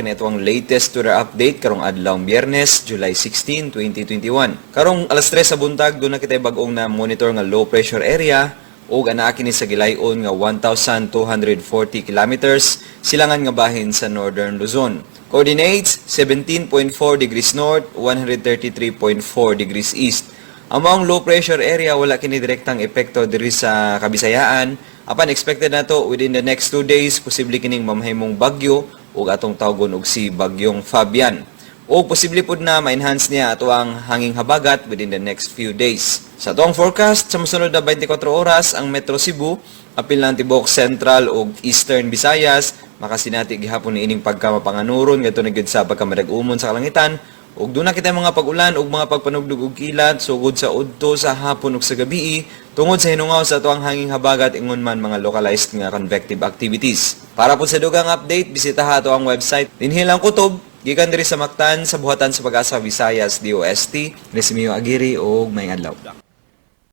kini ang latest weather update karong adlawng Biyernes, July 16, 2021. Karong alas 3 sa buntag doon na kita bag-ong na monitor nga low pressure area ug anaa kini sa gilayon nga 1,240 kilometers silangan nga bahin sa Northern Luzon. Coordinates 17.4 degrees north, 133.4 degrees east. Among low pressure area wala kini direktang epekto diri sa Kabisayaan. Apan expected nato within the next 2 days posible kining mamahimong bagyo ug atong tawgon og si bagyong Fabian. O posible pud na ma-enhance niya ato ang hanging habagat within the next few days. Sa atong forecast sa mosunod na 24 oras ang Metro Cebu, apil ng tibok Central ug Eastern Visayas, makasinati gihapon ni ining pagkamapanganuron ngadto na gid sa pagkamarag-umon sa kalangitan. Ug doon na kita mga pag-ulan ug mga pagpanugdog og kilat sugod sa udto sa hapon ug sa gabii tungod sa hinungaw sa atuang hanging habagat ingon man mga localized nga convective activities. Para po sa dugang update, bisitaha ato ang website Dinhilang Kutob gikan diri sa Mactan sa buhatan sa Pag-asa Visayas DOST. Resmio Agiri ug may adlaw.